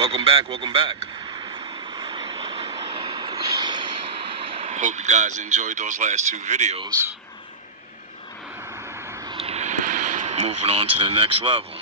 Welcome back, welcome back. Hope you guys enjoyed those last two videos. Moving on to the next level.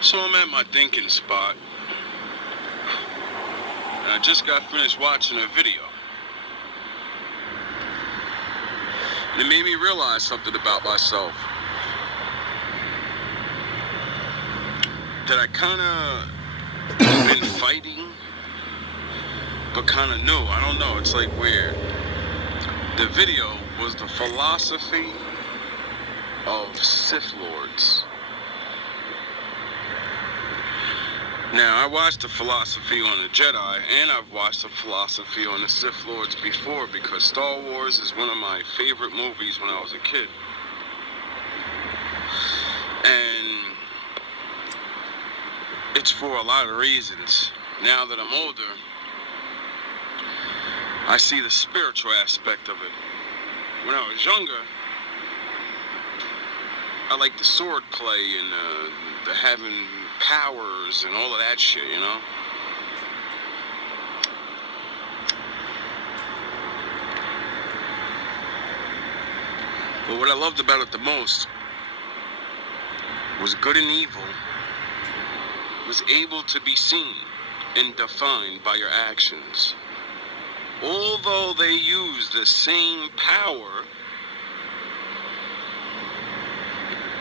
So I'm at my thinking spot, and I just got finished watching a video. And it made me realize something about myself. That I kind of been fighting, but kind of knew. I don't know, it's like weird. The video was the philosophy of Sith Lords. Now, I watched the philosophy on the Jedi, and I've watched the philosophy on the Sith Lords before, because Star Wars is one of my favorite movies when I was a kid. And it's for a lot of reasons. Now that I'm older, I see the spiritual aspect of it. When I was younger, I liked the sword play and the having powers and all of that shit, you know? But what I loved about it the most was good and evil was able to be seen and defined by your actions. Although they use the same power,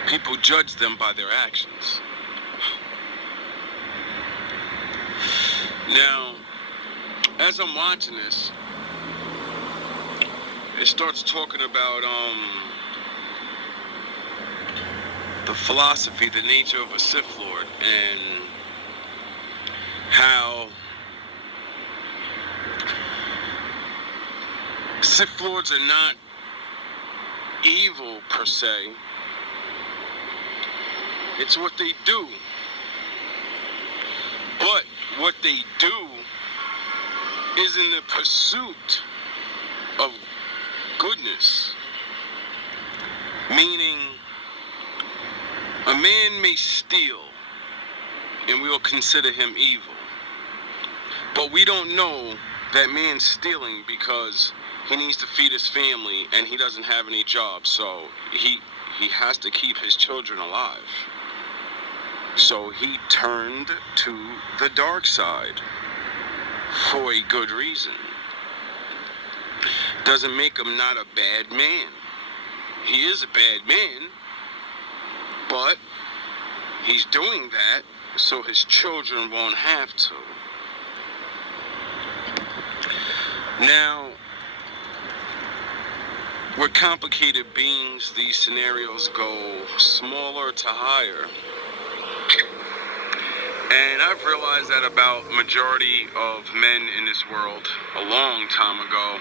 people judge them by their actions. Now, as I'm watching this, it starts talking about the philosophy, the nature of a Sith Lord, and how Sith Lords are not evil per se. It's what they do. But what they do is in the pursuit of goodness. Meaning, a man may steal, and we will consider him evil. But we don't know that man's stealing because he needs to feed his family and he doesn't have any job, so he has to keep his children alive. So he turned to the dark side for a good reason. Doesn't make him not a bad man. He is a bad man, but he's doing that so his children won't have to. Now, we're complicated beings. These scenarios go smaller to higher. And I've realized that about majority of men in this world a long time ago.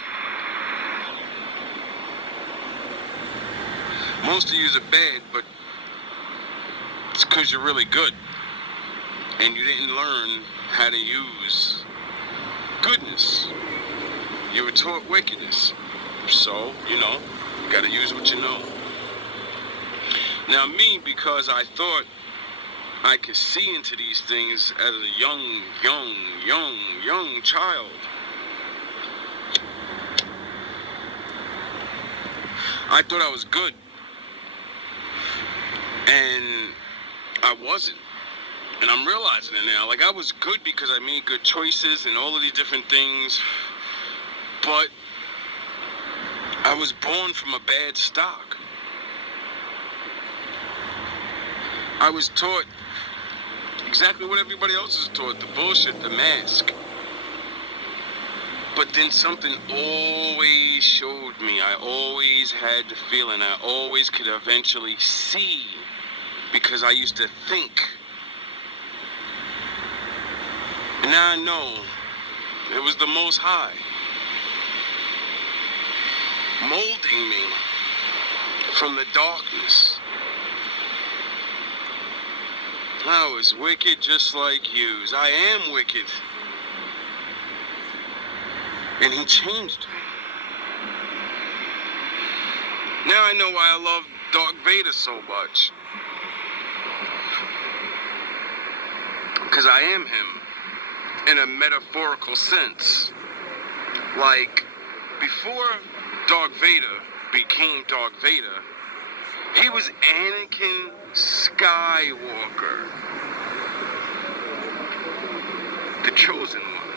Most of you are bad, but it's because you're really good. And you didn't learn how to use goodness. You were taught wickedness. So, you gotta use what you know. Now me, because I thought I could see into these things as a young child, I thought I was good. And I wasn't. And I'm realizing it now. Like, I was good because I made good choices and all of these different things. But I was born from a bad stock. I was taught exactly what everybody else is taught, the bullshit, the mask. But then something always showed me. I always had the feeling. I always could eventually see, because I used to think. And now I know it was the Most High molding me from the darkness. I was wicked just like yous. I am wicked. And he changed me. Now I know why I love Darth Vader so much. Because I am him in a metaphorical sense. Like, before Darth Vader became Darth Vader, he was Anakin Skywalker, the chosen one.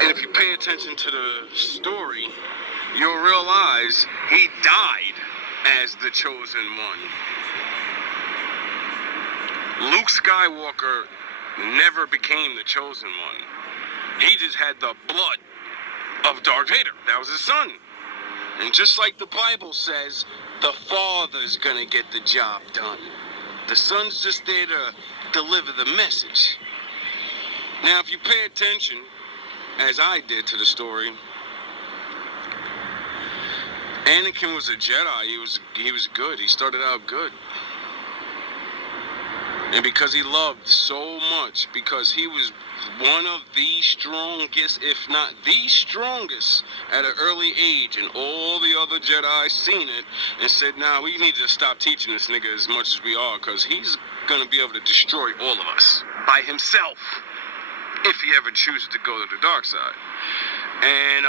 And if you pay attention to the story, you'll realize he died as the chosen one. Luke Skywalker never became the chosen one. He just had the blood of Darth Vader. That was his son. And just like the Bible says, the Father's gonna get the job done. The Son's just there to deliver the message. Now, if you pay attention, as I did to the story, Anakin was a Jedi. He was good. He started out good. And because he loved so much, because he was one of the strongest, if not the strongest, at an early age, and all the other Jedi seen it and said, nah, we need to stop teaching this nigga as much as we are, because he's going to be able to destroy all of us by himself, if he ever chooses to go to the dark side. And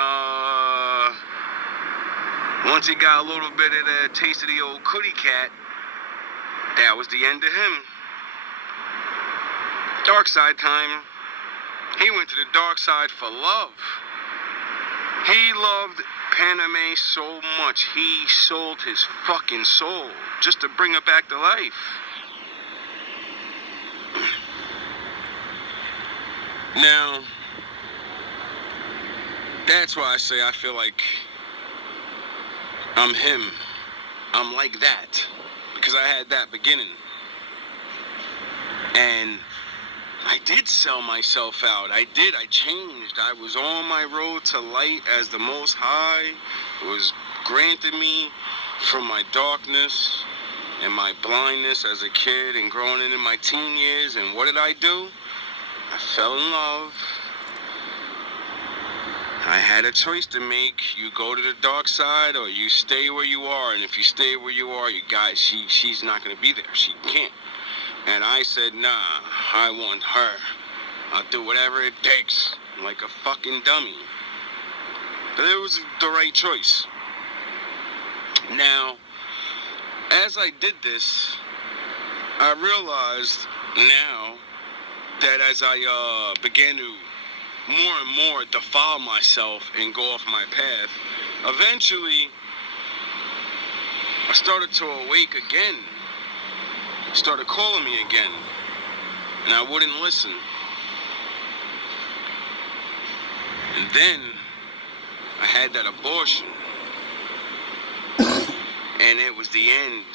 once he got a little bit of the taste of the old cootie cat, that was the end of him. Dark side time. He went to the dark side for love. He loved Padme so much, he sold his fucking soul just to bring her back to life. Now, that's why I say I feel like I'm him. I'm like that. Because I had that beginning. And I did sell myself out. I did. I changed. I was on my road to light as the Most High was granting me from my darkness and my blindness as a kid and growing into my teen years. And what did I do? I fell in love. I had a choice to make. You go to the dark side or you stay where you are. And if you stay where you are, you guys, she's not going to be there. She can't. And I said, nah, I want her. I'll do whatever it takes, like a fucking dummy. But it was the right choice. Now, as I did this, I realized now that as I began to more and more defile myself and go off my path, eventually I started to awake again. Started calling me again, and I wouldn't listen. And then I had that abortion, and it was the end.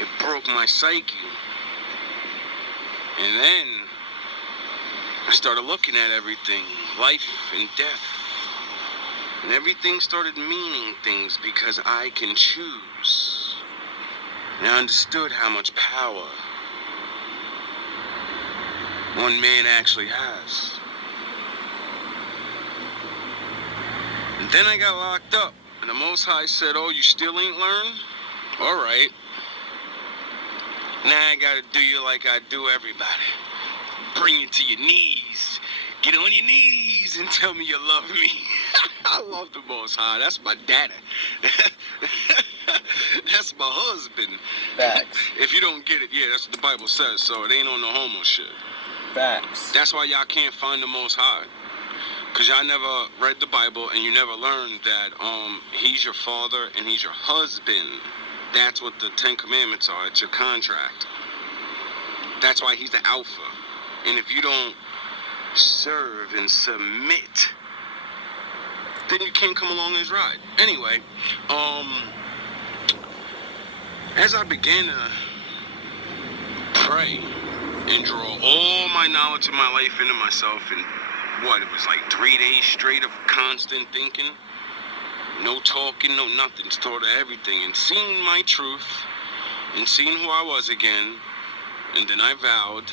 It broke my psyche. And then I started looking at everything, life and death, and everything started meaning things because I can choose. And I understood how much power one man actually has. And then I got locked up, and the Most High said, oh, you still ain't learned? All right. Now I gotta do you like I do everybody. Bring you to your knees. Get on your knees and tell me you love me. I love the Most High. That's my daddy. That's my husband. Facts. If you don't get it, yeah, that's what the Bible says, so it ain't on no homo shit. Facts. That's why y'all can't find the Most High. Because y'all never read the Bible and you never learned that he's your father and he's your husband. That's what the 10 Commandments are. It's your contract. That's why he's the Alpha. And if you don't serve and submit, then you can't come along his ride. Anyway, as I began to pray and draw all my knowledge of my life into myself, and what, it was like 3 days straight of constant thinking, no talking, no nothing, just thought of everything, and seeing my truth, and seeing who I was again, and then I vowed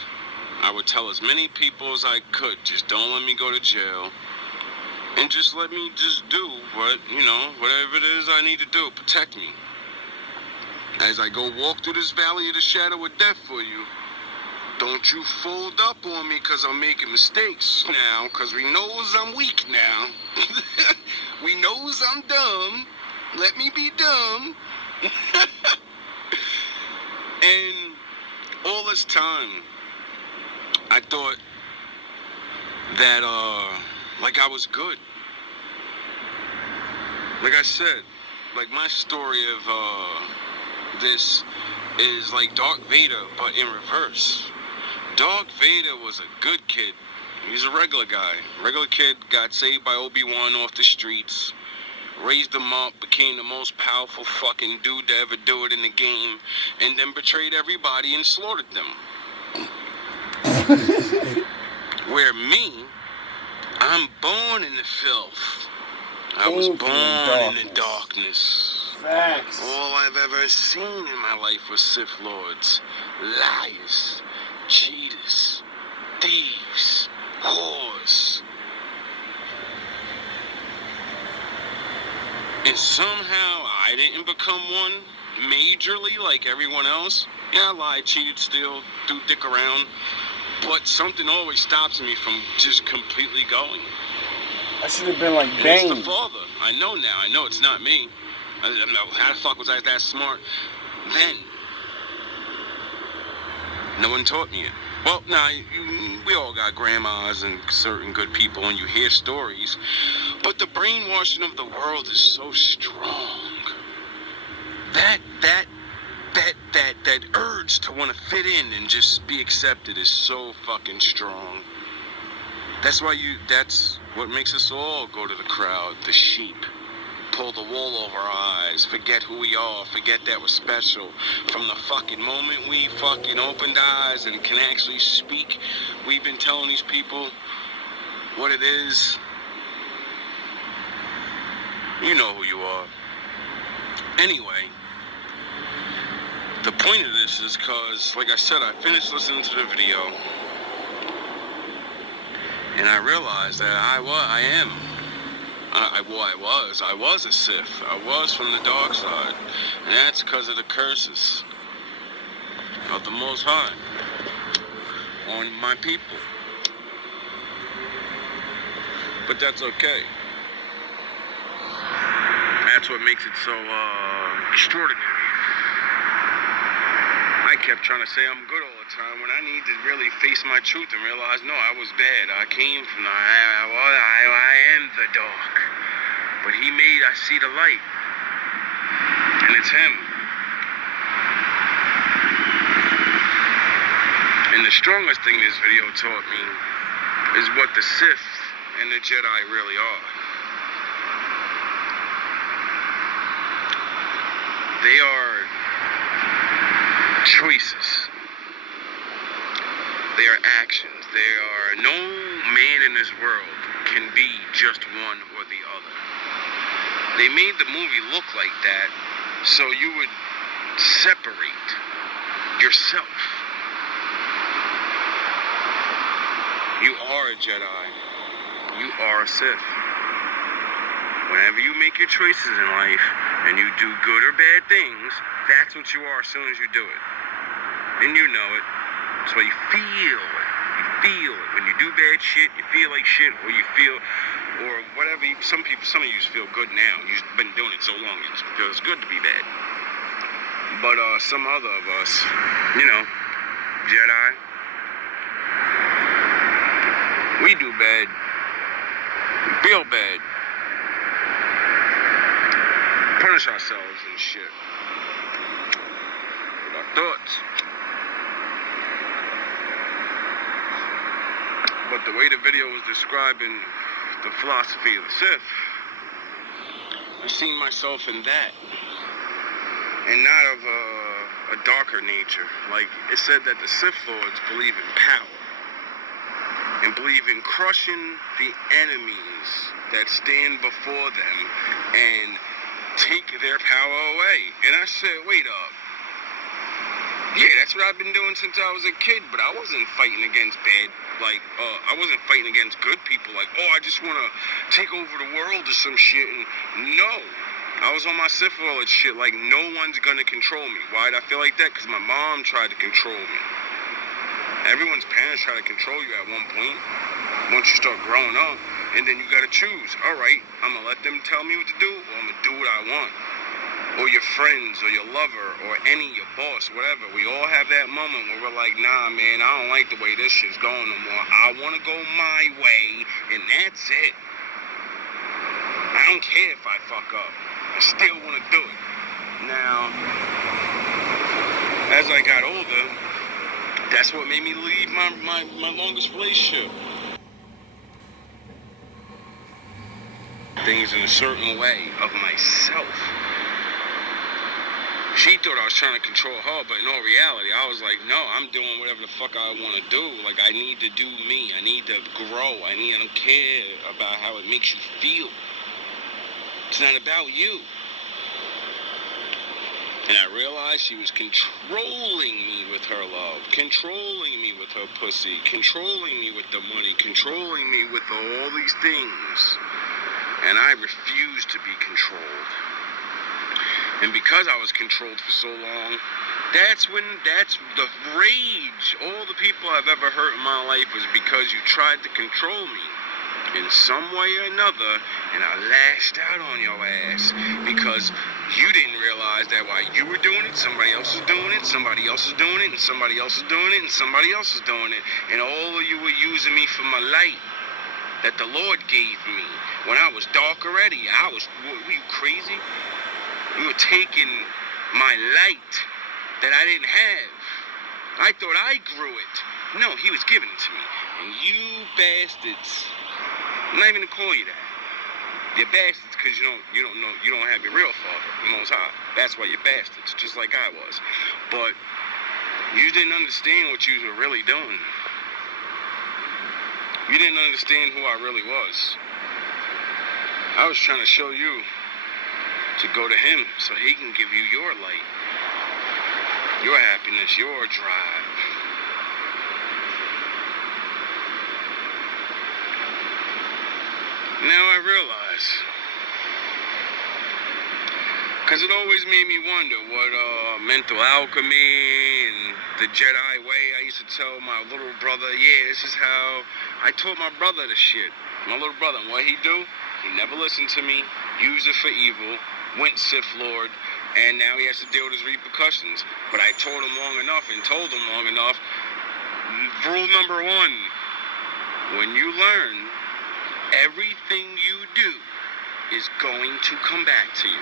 I would tell as many people as I could, just don't let me go to jail, and just let me just do what, whatever it is I need to do, protect me. As I go walk through this valley of the shadow of death for you, don't you fold up on me because I'm making mistakes now, because we knows I'm weak now. We knows I'm dumb. Let me be dumb. And all this time, I thought that, like I was good. Like I said, like my story of, this is like Darth Vader, but in reverse. Darth Vader was a good kid. He's a regular guy. Regular kid, got saved by Obi-Wan off the streets. Raised him up, became the most powerful fucking dude to ever do it in the game. And then betrayed everybody and slaughtered them. Where me, I'm born in the filth. I was born in the darkness. Facts. All I've ever seen in my life was Sith Lords. Liars. Cheaters, thieves, whores. And somehow I didn't become one majorly like everyone else. Yeah, I lied, cheated, steal, do dick around. But something always stops me from just completely going. I should have been like And Bane. it's the father. I know now. I know it's not me. I don't know. How the fuck was I that smart then? No one taught me it. Well, now, we all got grandmas and certain good people, and you hear stories, but the brainwashing of the world is so strong. That urge to want to fit in and just be accepted is so fucking strong. That's what makes us all go to the crowd, the sheep. Pull the wool over our eyes, forget who we are, forget that we're special. From the fucking moment we fucking opened eyes and can actually speak, we've been telling these people what it is. You know who you are. Anyway, the point of this is because, like I said, I finished listening to the video, and I realized that I was a Sith. I was from the dark side. And that's because of the curses of the Most High on my people. But that's okay. That's what makes it so extraordinary. I kept trying to say I'm good all the time when I need to really face my truth and realize, no, I was bad. I came from I am the dark. But he made, I see the light. And it's him. And the strongest thing this video taught me is what the Sith and the Jedi really are. They are choices. They are actions. They are, no man in this world can be just one or the other. They made the movie look like that so you would separate yourself. You are a Jedi. You are a Sith. Whenever you make your choices in life and you do good or bad things, that's what you are as soon as you do it. And you know it. That's why you feel it. You feel it. When you do bad shit, you feel like shit, or you feel, or whatever. Some of you feel good now. You've been doing it so long, it feels good to be bad. But some other of us, Jedi, we do bad. We feel bad. Punish ourselves and shit. With our thoughts. But the way the video was describing the philosophy of the Sith, I seen myself in that. And not of a darker nature. Like, it said that the Sith Lords believe in power. And believe in crushing the enemies that stand before them and take their power away. And I said, wait up. Yeah, that's what I've been doing since I was a kid, but I wasn't fighting against bad, I wasn't fighting against good people, like, oh, I just want to take over the world or some shit. And no, I was on my syphilis shit like no one's gonna control me. Why did I feel like that? Because my mom tried to control me. Everyone's parents try to control you at one point. Once you start growing up, and then you gotta choose. All right, I'm gonna let them tell me what to do, or I'm gonna do what I want. Or your friends, or your lover, or your boss, whatever. We all have that moment where we're like, nah, man, I don't like the way this shit's going no more. I wanna go my way, and that's it. I don't care if I fuck up. I still want to do it. Now, as I got older, that's what made me leave my longest relationship. Things in a certain way of myself. She thought I was trying to control her, but in all reality, I was like, no, I'm doing whatever the fuck I want to do. Like, I need to do me. I need to grow. I don't care about how it makes you feel. It's not about you. And I realized she was controlling me with her love, controlling me with her pussy, controlling me with the money, controlling me with all these things. And I refused to be controlled. And because I was controlled for so long, that's the rage. All the people I've ever hurt in my life was because you tried to control me in some way or another, and I lashed out on your ass because you didn't realize that while you were doing it, somebody else was doing it, somebody else is doing it, and somebody else is doing it, and somebody else is doing it. And all of you were using me for my light that the Lord gave me when I was dark already. Were you crazy? You were taking my light that I didn't have. I thought I grew it. No, he was giving it to me. And you bastards, I'm not even gonna call you that. You're bastards because you don't have your real father, the Most High. That's why you're bastards, just like I was. But you didn't understand what you were really doing. You didn't understand who I really was. I was trying to show you to go to him so he can give you your light, your happiness, your drive. Now I realize, because it always made me wonder what mental alchemy and the Jedi way. I used to tell my little brother, yeah, this is how I taught my brother this shit. My little brother, and what he do? He never listened to me, used it for evil, went Sith Lord, and now he has to deal with his repercussions. But I taught him long enough and told him long enough. Rule number 1, when you learn, everything you do is going to come back to you.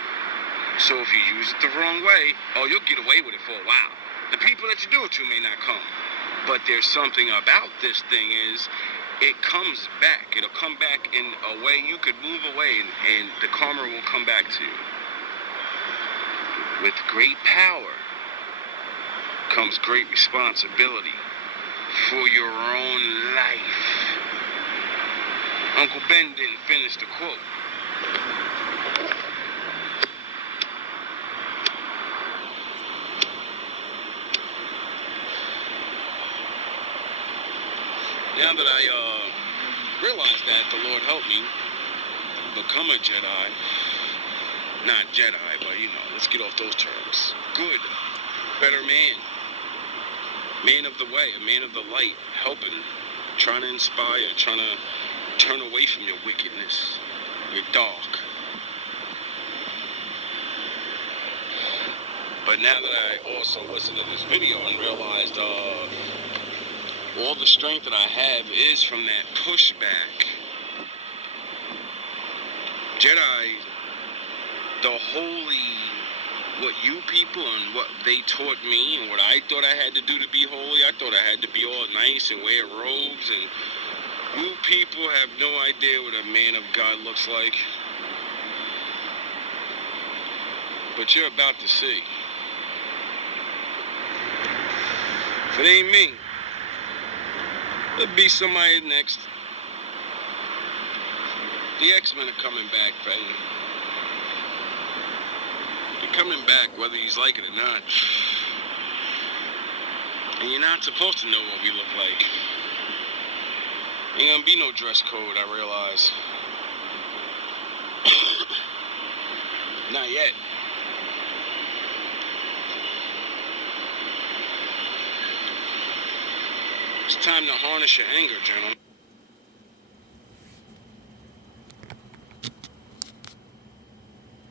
So if you use it the wrong way, you'll get away with it for a while. The people that you do it to may not come. But there's something about this thing is, it comes back. It'll come back in a way you could move away and the karma will come back to you. With great power comes great responsibility for your own life. Uncle Ben didn't finish the quote. Now that I realized that, the Lord helped me become a Jedi. Not Jedi, but let's get off those terms. Good, better man. Man of the way, a man of the light, helping, trying to inspire, trying to turn away from your wickedness, your dark. But now that I also listened to this video and realized all the strength that I have is from that pushback. Jedi, the holy, what you people and what they taught me and what I thought I had to do to be holy, I thought I had to be all nice and wear robes, and you people have no idea what a man of God looks like. But you're about to see. If it ain't me, there'll be somebody next. The X-Men are coming back, baby. They're coming back whether you like it or not. And you're not supposed to know what we look like. Ain't gonna be no dress code, I realize. Not yet. It's time to harness your anger, gentlemen.